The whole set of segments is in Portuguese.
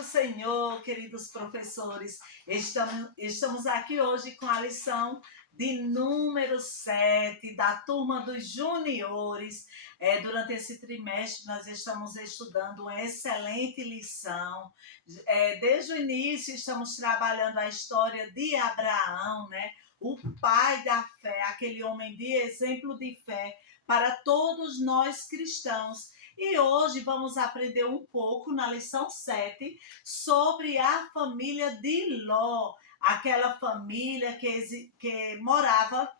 do Senhor, queridos professores. Estamos aqui hoje com a lição de número 7 da turma dos juniores. Durante esse trimestre, nós estamos estudando uma excelente lição. Desde o início, estamos trabalhando a história de Abraão, né? O pai da fé, aquele homem de exemplo de fé para todos nós cristãos. E hoje vamos aprender um pouco na lição 7 sobre a família de Ló, aquela família que morava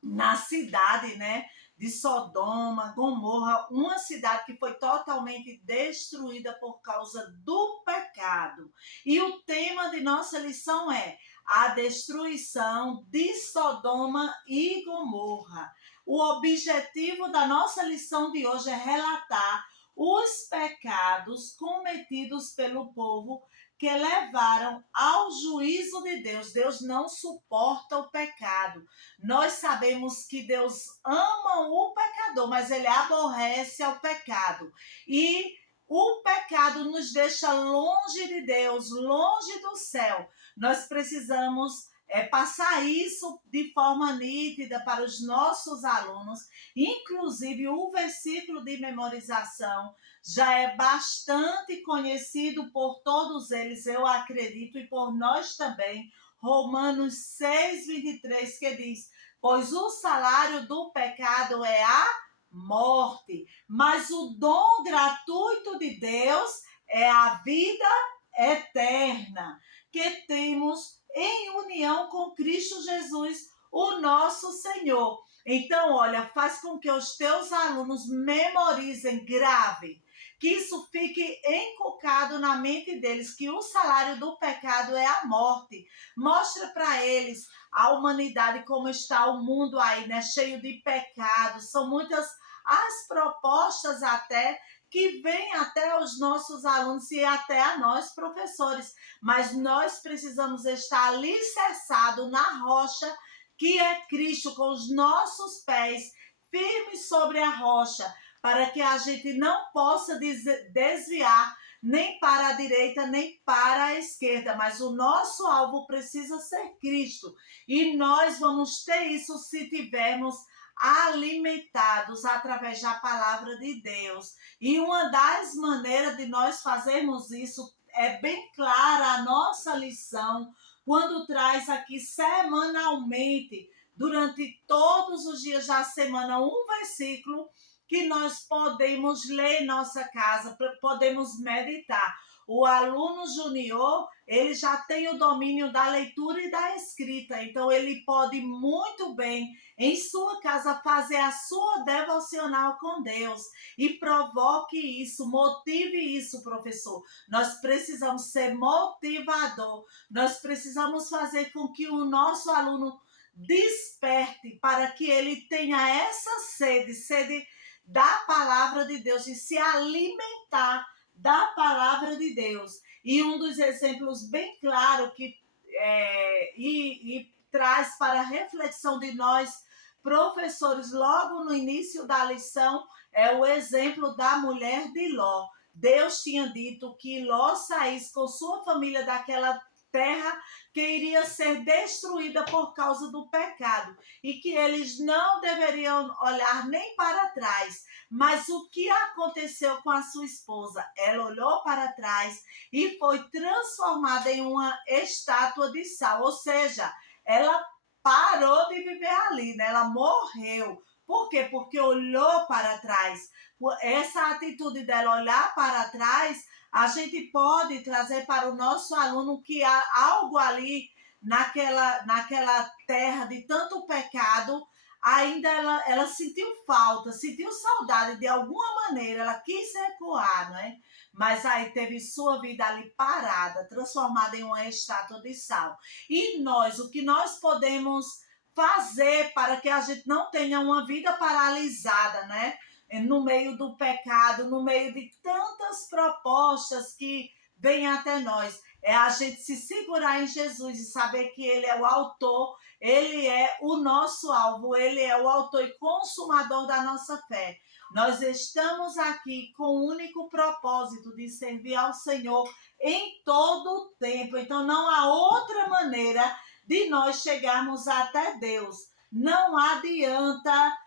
na cidade, né, de Sodoma, Gomorra, uma cidade que foi totalmente destruída por causa do pecado. E o tema de nossa lição é a destruição de Sodoma e Gomorra. O objetivo da nossa lição de hoje é relatar os pecados cometidos pelo povo que levaram ao juízo de Deus. Deus não suporta o pecado. Nós sabemos que Deus ama o pecador, mas ele aborrece ao pecado. E o pecado nos deixa longe de Deus, longe do céu. Nós precisamos passar isso de forma nítida para os nossos alunos. Inclusive, o versículo de memorização já é bastante conhecido por todos eles, eu acredito, e por nós também. Romanos 6:23, que diz: pois o salário do pecado é a morte, mas o dom gratuito de Deus é a vida eterna, que temos em união com Cristo Jesus, o nosso Senhor. Então, olha, faz com que os teus alunos memorizem, gravem, que isso fique encucado na mente deles, que o salário do pecado é a morte. Mostra para eles a humanidade, como está o mundo aí, né, cheio de pecados. São muitas as propostas até que vêm até os nossos alunos e até a nós, professores. Mas nós precisamos estar alicerçados na rocha, que é Cristo, com os nossos pés firmes sobre a rocha, para que a gente não possa desviar nem para a direita, nem para a esquerda, mas o nosso alvo precisa ser Cristo. E nós vamos ter isso se tivermos alimentados através da palavra de Deus. E uma das maneiras de nós fazermos isso é bem clara a nossa lição, quando traz aqui semanalmente, durante todos os dias da semana, um versículo que nós podemos ler em nossa casa, podemos meditar. O aluno junior, ele já tem o domínio da leitura e da escrita, então ele pode muito bem, em sua casa, fazer a sua devocional com Deus. E provoque isso, motive isso, professor. Nós precisamos ser motivador, nós precisamos fazer com que o nosso aluno desperte, para que ele tenha essa sede da palavra de Deus, de se alimentar da palavra de Deus. E um dos exemplos bem claros que traz para a reflexão de nós, professores, logo no início da lição, é o exemplo da mulher de Ló. Deus tinha dito que Ló saísse com sua família daquela terra que iria ser destruída por causa do pecado, e que eles não deveriam olhar nem para trás. Mas o que aconteceu com a sua esposa? Ela olhou para trás e foi transformada em uma estátua de sal, ou seja, ela parou de viver ali, né? Ela morreu. Por quê? Porque olhou para trás. Essa atitude dela olhar para trás, a gente pode trazer para o nosso aluno que há algo ali naquela terra de tanto pecado, ainda ela sentiu falta, sentiu saudade de alguma maneira, ela quis recuar, né? Mas aí teve sua vida ali parada, transformada em uma estátua de sal. E nós, o que nós podemos fazer para que a gente não tenha uma vida paralisada, né? No meio do pecado, no meio de tantas propostas que vêm até nós, é a gente se segurar em Jesus e saber que Ele é o autor, Ele é o nosso alvo, Ele é o autor e consumador da nossa fé. Nós estamos aqui com o único propósito de servir ao Senhor em todo o tempo. Então não há outra maneira de nós chegarmos até Deus. Não adianta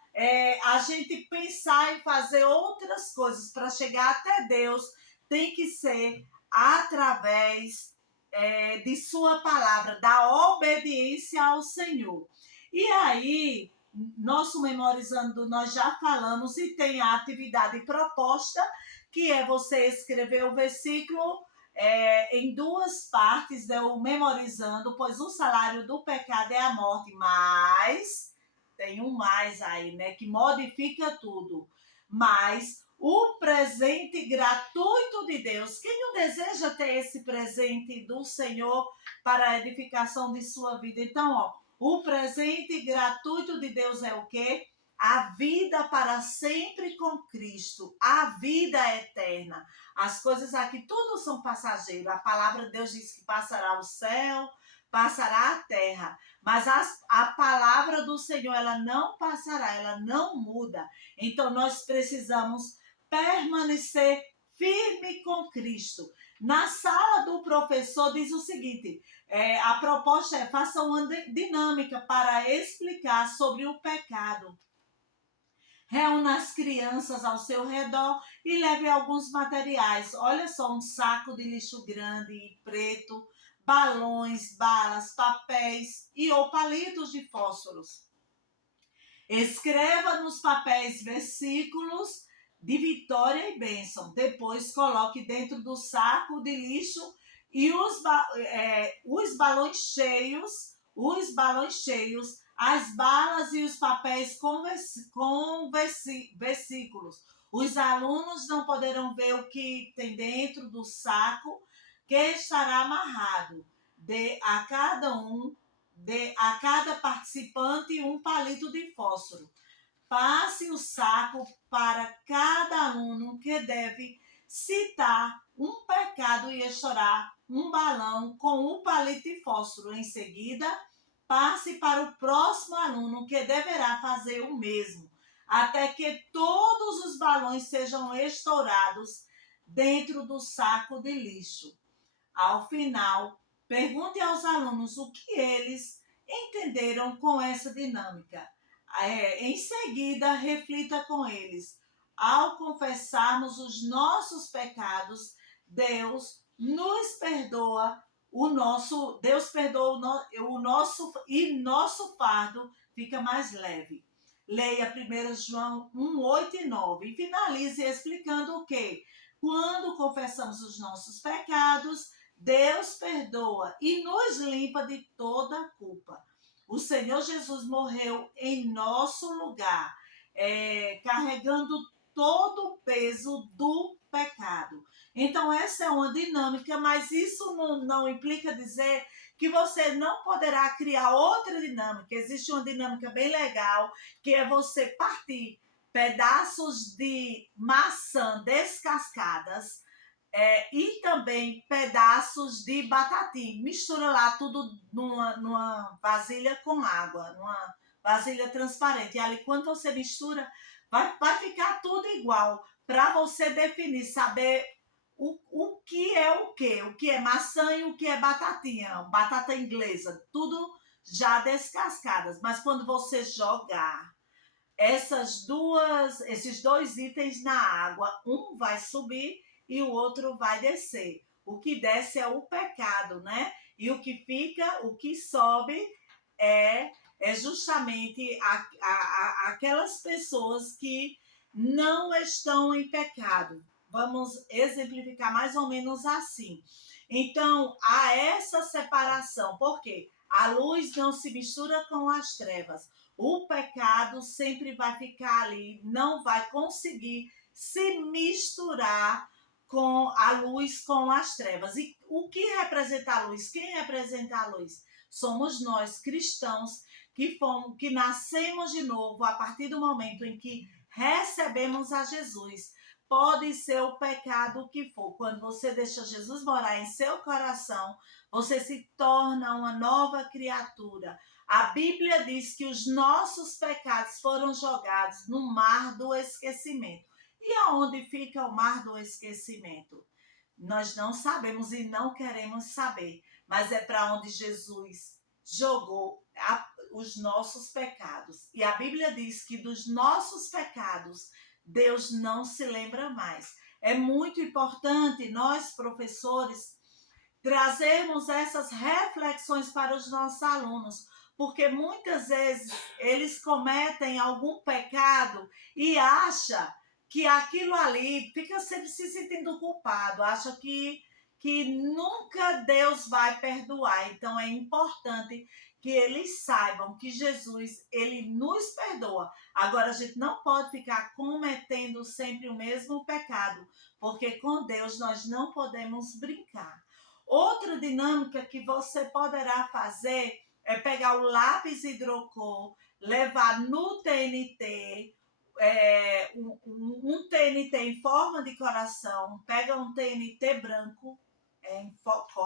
a gente pensar em fazer outras coisas para chegar até Deus. Tem que ser através de sua palavra, da obediência ao Senhor. E aí, nosso memorizando, nós já falamos e tem a atividade proposta, que é você escrever o versículo em duas partes, né, o memorizando, pois o salário do pecado é a morte, mas tem um mais aí, né, que modifica tudo. Mas o presente gratuito de Deus, quem não deseja ter esse presente do Senhor para a edificação de sua vida? Então, ó, o presente gratuito de Deus é o quê? A vida para sempre com Cristo, a vida eterna. As coisas aqui, tudo são passageiras. A palavra de Deus diz que passará o céu, passará a terra. Mas a palavra do Senhor, ela não passará, ela não muda. Então, nós precisamos permanecer firme com Cristo. Na sala do professor diz o seguinte, a proposta é faça uma dinâmica para explicar sobre o pecado. Reúna as crianças ao seu redor e leve alguns materiais. Olha só, um saco de lixo grande e preto, balões, balas, papéis ou palitos de fósforos. Escreva nos papéis versículos de vitória e bênção. Depois coloque dentro do saco de lixo e os balões cheios, as balas e os papéis com versículos. Os alunos não poderão ver o que tem dentro do saco, que estará amarrado. Dê a cada participante um palito de fósforo. Passe o saco para cada aluno, que deve citar um pecado e estourar um balão com o palito de fósforo. Em seguida, passe para o próximo aluno, que deverá fazer o mesmo, até que todos os balões sejam estourados dentro do saco de lixo. Ao final, pergunte aos alunos o que eles entenderam com essa dinâmica. Em seguida, reflita com eles. Ao confessarmos os nossos pecados, Deus nos perdoa Deus perdoa o nosso e nosso fardo fica mais leve. Leia 1 João 1, 8 e 9 e finalize explicando o que? Quando confessamos os nossos pecados, Deus perdoa e nos limpa de toda culpa. O Senhor Jesus morreu em nosso lugar, carregando todo o peso do pecado. Então, essa é uma dinâmica, mas isso não implica dizer que você não poderá criar outra dinâmica. Existe uma dinâmica bem legal, que é você partir pedaços de maçã descascadas, e também pedaços de batatinha. Mistura lá tudo numa vasilha com água, numa vasilha transparente. E ali, quando você mistura, vai ficar tudo igual, para você definir, saber o que é o que é maçã e o que é batatinha, batata inglesa, tudo já descascadas. Mas quando você jogar esses dois itens na água, um vai subir e o outro vai descer. O que desce é o pecado, né? E o que fica, o que sobe é justamente aquelas pessoas que não estão em pecado. Vamos exemplificar mais ou menos assim. Então, há essa separação. Por quê? A luz não se mistura com as trevas. O pecado sempre vai ficar ali, não vai conseguir se misturar com a luz, com as trevas. E o que representa a luz? Quem representa a luz? Somos nós, cristãos, que nascemos de novo a partir do momento em que recebemos a Jesus. pode ser o pecado que for. Quando você deixa Jesus morar em seu coração, você se torna uma nova criatura. A Bíblia diz que os nossos pecados foram jogados no mar do esquecimento. E aonde fica o mar do esquecimento? Nós não sabemos e não queremos saber, mas é para onde Jesus jogou os nossos pecados. E a Bíblia diz que dos nossos pecados Deus não se lembra mais. É muito importante nós, professores, trazermos essas reflexões para os nossos alunos, porque muitas vezes eles cometem algum pecado e acha que aquilo ali fica sempre se sentindo culpado, acha que nunca Deus vai perdoar. Então é importante que eles saibam que Jesus, ele nos perdoa. Agora a gente não pode ficar cometendo sempre o mesmo pecado, porque com Deus nós não podemos brincar. Outra dinâmica que você poderá fazer é pegar o lápis hidrocor, levar no TNT, um TNT em forma de coração, pega um TNT branco,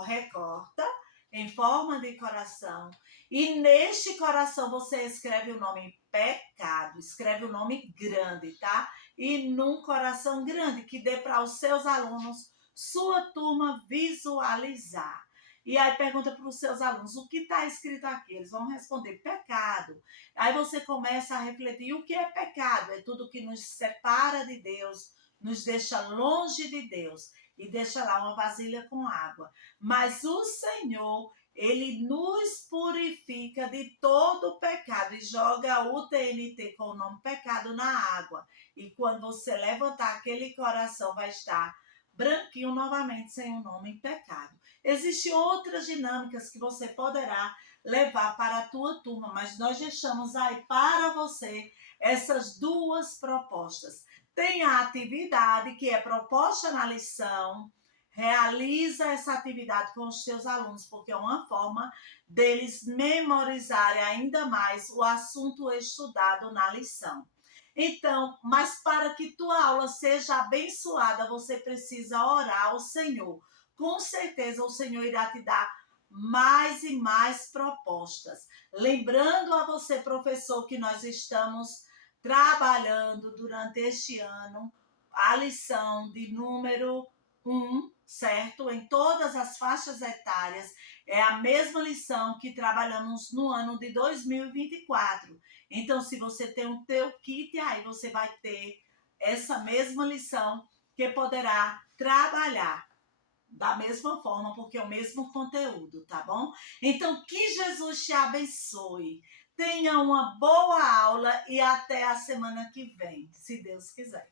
recorta, em forma de coração, e neste coração você escreve o nome pecado, escreve o nome grande, tá? E num coração grande, que dê para os seus alunos, sua turma visualizar. E aí pergunta para os seus alunos, o que está escrito aqui? Eles vão responder, pecado. Aí você começa a refletir, o que é pecado? É tudo que nos separa de Deus, nos deixa longe de Deus e deixa lá uma vasilha com água. Mas o Senhor, ele nos purifica de todo pecado e joga o TNT com o nome pecado na água. E quando você levantar, aquele coração vai estar branquinho novamente, sem o nome pecado. Existem outras dinâmicas que você poderá levar para a tua turma, mas nós deixamos aí para você essas duas propostas. Tem a atividade que é proposta na lição, realiza essa atividade com os seus alunos, porque é uma forma deles memorizarem ainda mais o assunto estudado na lição. Então, mas para que tua aula seja abençoada, você precisa orar ao Senhor. Com certeza o Senhor irá te dar mais e mais propostas. Lembrando a você, professor, que nós estamos trabalhando durante este ano a lição de número 1, certo? Em todas as faixas etárias. É a mesma lição que trabalhamos no ano de 2024. Então, se você tem o teu kit, aí você vai ter essa mesma lição que poderá trabalhar da mesma forma, porque é o mesmo conteúdo, tá bom? Então, que Jesus te abençoe. Tenha uma boa aula e até a semana que vem, se Deus quiser.